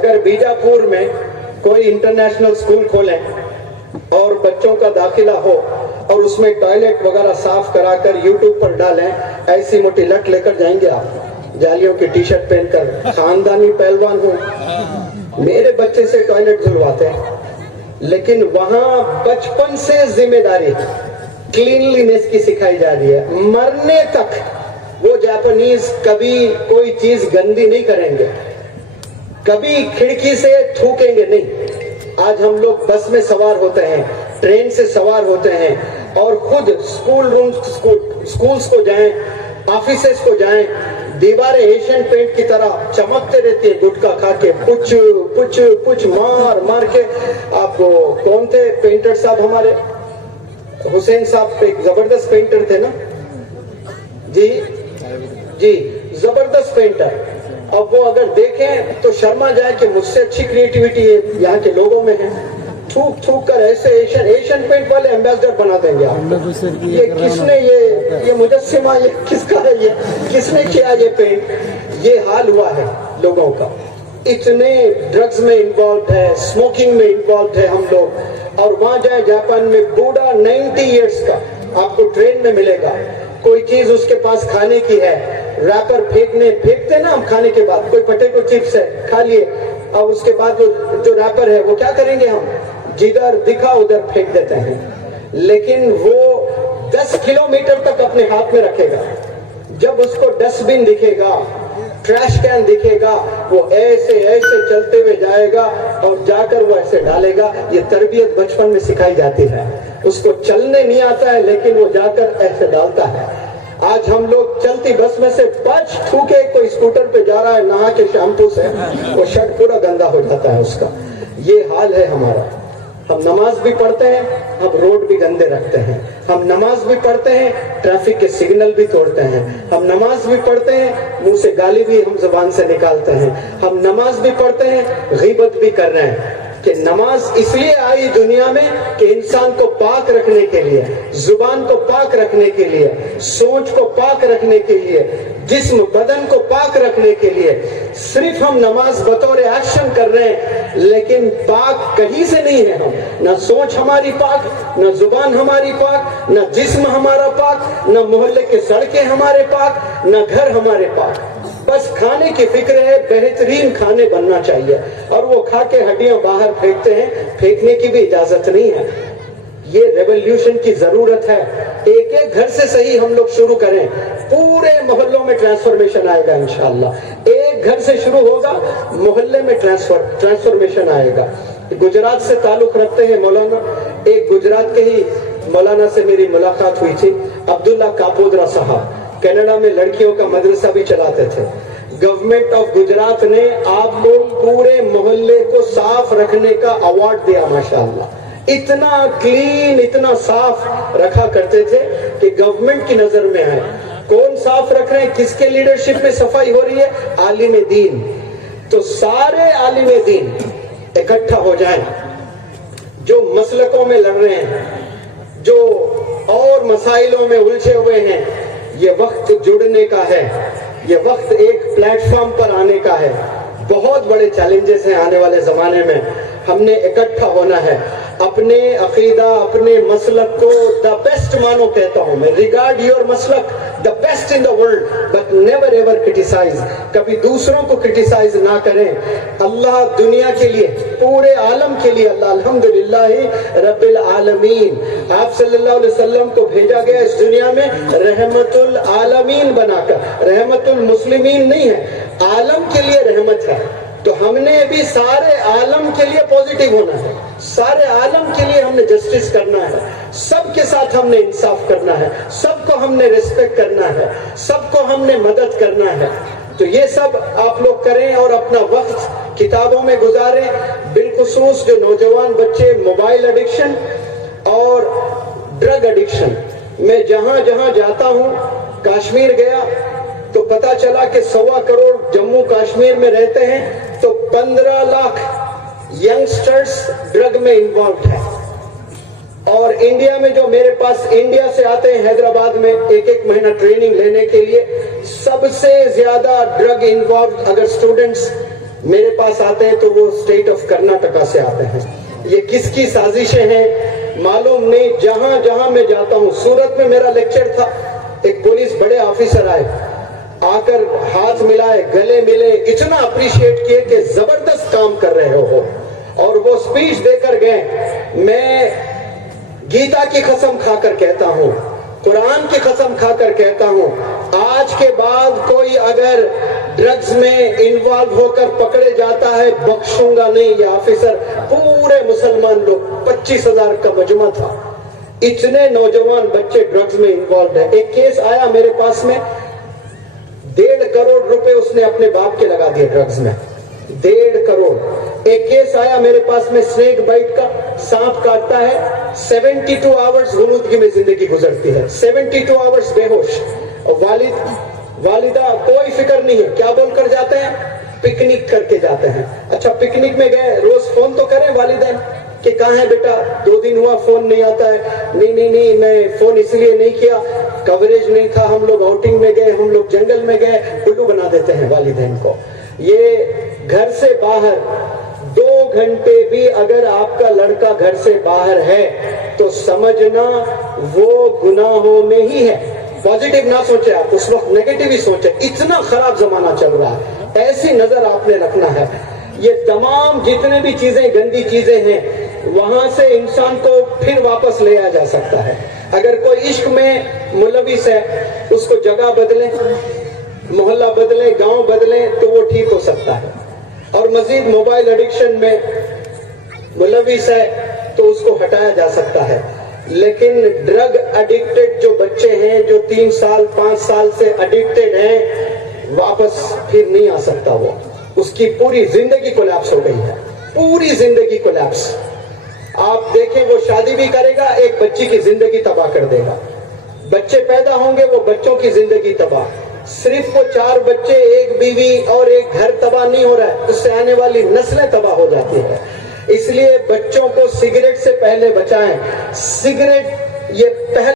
اگر بیجاپور میں کوئی انٹرنیشنل اسکول کھولیں اور بچوں کا داخلہ ہو اور اس میں ٹوائلٹ وغیرہ صاف کرا کر یوٹیوب پر ڈالیں، ایسی موٹی لٹ لے کر جائیں گے آپ، جالیوں کی ٹی شرٹ پہن کر؟ خاندانی پہلوان ہوں، میرے بچے سے ٹوائلٹ دھلواتے ہیں، لیکن وہاں بچپن سے ذمہ داری کلینلینس کی سکھائی جا رہی ہے، مرنے تک وہ جاپنیز کبھی کوئی چیز گندی نہیں کریں گے، کبھی کھڑکی سے تھوکیں گے نہیں۔ آج ہم لوگ بس میں سوار ہوتے ہیں، ٹرین سے سوار ہوتے ہیں، اور خود سکولز کو جائیں، آفیسز کو جائیں، دیواریں ایشین پینٹ کی طرح چمکتے رہتی ہے، گٹکا کھا کے پچ پچ پچ مار مار کے۔ آپ کون تھے پینٹر صاحب ہمارے؟ حسین صاحب ایک زبردست پینٹر تھے نا جی، زبردست پینٹر۔ اب وہ اگر دیکھیں تو شرما جائے کہ مجھ سے اچھی کریٹیوٹی یہاں کے لوگوں میں ہے، تھوک تھوک کر ایسے ایشین پینٹ والے ایمبیسڈر بنا دیں گے آپ۔ یہ کس نے یہ مجسمہ یہ کس کا ہے؟ یہ کس نے کیا یہ پینٹ؟ یہ حال ہوا ہے لوگوں کا، اتنے ڈرگز میں انوالوڈ ہے، اسموکنگ میں انوالوڈ ہے ہم لوگ۔ اور وہاں جائیں جاپان میں، بوڑھا 90 ایئرس کا آپ کو ٹرین میں ملے گا، کوئی چیز اس کے پاس کھانے کی ہے، ریپر پھینکتے نا ہم کھانے کے بعد، کوئی پوٹیٹو چپس ہے کھا لیے، اور اس کے بعد جو ریپر ہے وہ کیا کریں گے ہم؟ جدھر دکھا ادھر پھینک دیتے ہیں، لیکن وہ 10 کلومیٹر تک اپنے ہاتھ میں رکھے گا۔ جب اس کو ڈسٹ بن دکھے گا، ٹریش کین دکھے گا، وہ ایسے ایسے چلتے ہوئے جائے گا اور جا کر وہ ایسے ڈالے گا۔ یہ تربیت بچپن میں سکھائی جاتی ہے، اس کو چلنے نہیں آتا ہے لیکن وہ جا کر ایسے ڈالتا ہے۔ آج ہم لوگ چلتی بس میں سے بچ تھوکے، کوئی اسکوٹر پہ جا رہا ہے نہا کے شیمپو سے، وہ شرٹ پورا گندا ہو جاتا ہے اس کا۔ یہ حال ہے ہمارا۔ ہم نماز بھی پڑھتے ہیں، ہم روڈ بھی گندے رکھتے ہیں، ہم نماز بھی پڑھتے ہیں، ٹریفک کے سگنل بھی توڑتے ہیں، ہم نماز بھی پڑھتے ہیں، منہ سے گالی بھی ہم زبان سے نکالتے ہیں، ہم نماز بھی پڑھتے ہیں، غیبت بھی کر رہے ہیں۔ کہ نماز اس لیے آئی دنیا میں کہ انسان کو پاک رکھنے کے لیے، زبان کو پاک رکھنے کے لیے، سوچ کو پاک رکھنے کے لیے، جسم بدن کو پاک رکھنے کے لیے۔ صرف ہم نماز بطور ایکشن کر رہے ہیں، لیکن پاک کہیں سے نہیں ہے ہم۔ نہ سوچ ہماری پاک، نہ زبان ہماری پاک، نہ جسم ہمارا پاک، نہ محلے کے سڑکیں ہمارے پاک، نہ گھر ہمارے پاک۔ بس کھانے کی فکر ہے، بہترین کھانے بننا چاہیے، اور وہ کھا کے ہڈیاں باہر پھینکتے ہیں، پھینکنے کی بھی اجازت نہیں ہے۔ یہ ریولیوشن کی ضرورت ہے۔ ایک ایک گھر سے صحیح ہم لوگ شروع کریں، پورے محلوں میں ٹرانسفارمیشن آئے گا انشاءاللہ۔ ایک گھر سے شروع ہوگا، محلے میں ٹرانسفارمیشن آئے گا۔ گجرات سے تعلق رکھتے ہیں مولانا، ایک گجرات کے ہی مولانا سے میری ملاقات ہوئی تھی، عبداللہ کاپودرا صاحب، کینیڈا میں لڑکیوں کا مدرسہ بھی چلاتے تھے۔ گورنمنٹ آف گجرات نے آپ کو پورے محلے کو صاف رکھنے کا ایوارڈ دیا، ماشاءاللہ۔ اتنا کلین، اتنا صاف رکھا کرتے تھے کہ گورنمنٹ کی نظر میں آئے۔ کون صاف رکھ رہے ہیں؟ کس کے لیڈرشپ میں صفائی ہو رہی ہے؟ عالم دین۔ تو سارے عالم دین اکٹھا ہو جائیں، جو مسلکوں میں لڑ رہے ہیں، جو اور مسائلوں میں الجھے ہوئے ہیں۔ یہ وقت جڑنے کا ہے، یہ وقت ایک پلیٹ فارم پر آنے کا ہے۔ بہت بڑے چیلنجز ہیں آنے والے زمانے میں، ہم نے اکٹھا ہونا ہے۔ اپنے عقیدہ، اپنے مسلک کو دا بیسٹ مانو، کہتا ہوں میں، ریگارڈ یور مسلک the best in the world, but never ever criticise, کبھی دوسروں کو کرٹیسائز نہ کریں۔ اللہ دنیا کے لیے، پورے عالم کے لیے، اللہ الحمدللہ رب العالمین، آپ صلی اللہ علیہ وسلم کو بھیجا گیا اس دنیا میں رحمت العالمین بنا کر، رحمت المسلمین نہیں ہے، عالم کے لیے رحمت ہے۔ تو ہم نے بھی سارے عالم کے لیے پوزیٹیو ہونا ہے، سارے عالم کے لیے ہم نے جسٹس کرنا ہے، سب کے ساتھ ہم نے انصاف کرنا ہے، سب کو ہم نے ریسپیکٹ کرنا ہے، سب کو ہم نے مدد کرنا ہے۔ تو یہ سب آپ لوگ کریں اور اپنا وقت کتابوں میں گزاریں، بالخصوص جو نوجوان بچے موبائل ایڈکشن اور ڈرگ ایڈکشن۔ میں جہاں جہاں جاتا ہوں، کشمیر گیا تو پتا چلا کہ 1.25 کروڑ جموں کشمیر میں رہتے ہیں، تو 15 لاکھ ینگسٹرز ڈرگ میں انوالوڈ ہیں۔ اور انڈیا میں جو میرے پاس انڈیا سے آتے ہیں حیدرآباد میں ایک مہینہ ٹریننگ لینے کے لیے، سب سے زیادہ ڈرگ انوالوڈ اگر اسٹوڈنٹس میرے پاس آتے ہیں تو وہ اسٹیٹ آف کرناٹکا سے آتے ہیں. یہ کس کی سازشیں ہیں معلوم نہیں. جہاں جہاں میں جاتا ہوں, سورت میں میرا لیکچر تھا, ایک پولیس بڑے آفیسر آئے, آ کر ہاتھ ملائے, گلے ملے, اتنا اپریشیٹ کیے کہ زبردست کام کر رہے ہو, اور وہ اسپیچ دے کر گئے. میں گیتا کی قسم کھا کر کہتا ہوں, قرآن کی قسم کھا کر کہتا ہوں, آج کے بعد کوئی اگر ڈرگز میں انوالو ہو کر پکڑے جاتا ہے بخشوں گا نہیں. یہ آفیسر پورے مسلمان لوگ 25,000 کا مجمع تھا, اتنے نوجوان بچے ڈرگز میں انوالوڈ ہیں. ایک کیس آیا میرے پاس میں, 1.5 کروڑ روپے اس نے اپنے باپ کے لگا دیے ڈرگز میں, 1.5 کروڑ. ایک کیس آیا میرے پاس میں سنیک بائٹ کا, سانپ کاٹتا ہے, 72 آورز غنودگی میں زندگی گزرتی ہے, 72 آورز بے ہوش. والدہ کوئی فکر نہیں ہے, کیا بول کر جاتے ہیں, پکنک کر کے جاتے ہیں. اچھا پکنک میں گئے, روز فون تو کریں والدین کہ کہاں ہے بیٹا, 2 دن ہوا فون نہیں آتا ہے. نہیں میں فون اس لیے نہیں کیا, کوریج نہیں تھا, ہم لوگ آؤٹنگ میں گئے, ہم لوگ جنگل میں گئے. الو بنا دیتے ہیں والدین کو. یہ گھر سے باہر 2 گھنٹے بھی اگر آپ کا لڑکا گھر سے باہر ہے تو سمجھنا وہ گناہوں میں ہی ہے. پازیٹیو نہ سوچے آپ, اس وقت نیگیٹو ہی سوچے. اتنا خراب زمانہ چل رہا ہے, ایسی نظر آپ نے رکھنا ہے. یہ تمام جتنے بھی چیزیں گندی چیزیں ہیں وہاں سے انسان کو پھر واپس لے آ جا سکتا ہے. اگر کوئی عشق میں ملوث ہے, اس کو جگہ بدلیں, محلہ بدلیں, گاؤں بدلیں تو وہ ٹھیک ہو سکتا ہے. اور مزید موبائل ایڈکشن میں ملوث ہے تو اس کو ہٹایا جا سکتا ہے. لیکن ڈرگ ایڈکٹڈ جو بچے ہیں, جو 3 سال 5 سال سے ایڈکٹڈ ہیں, واپس پھر نہیں آ سکتا. وہ اس کی پوری زندگی کولیپس ہو گئی ہے, پوری زندگی کولیپس. آپ دیکھیں وہ شادی بھی کرے گا, ایک بچی کی زندگی تباہ کر دے گا. بچے پیدا ہوں گے, وہ بچوں کی زندگی تباہ. صرف وہ 4 بچے, 1 بیوی اور 1 گھر تباہ نہیں ہو رہا ہے, اس سے آنے والی نسلیں تباہ ہو جاتی ہے. اس لیے بچوں کو سگریٹ سے پہلے بچائیں. سگریٹ یہ پہلے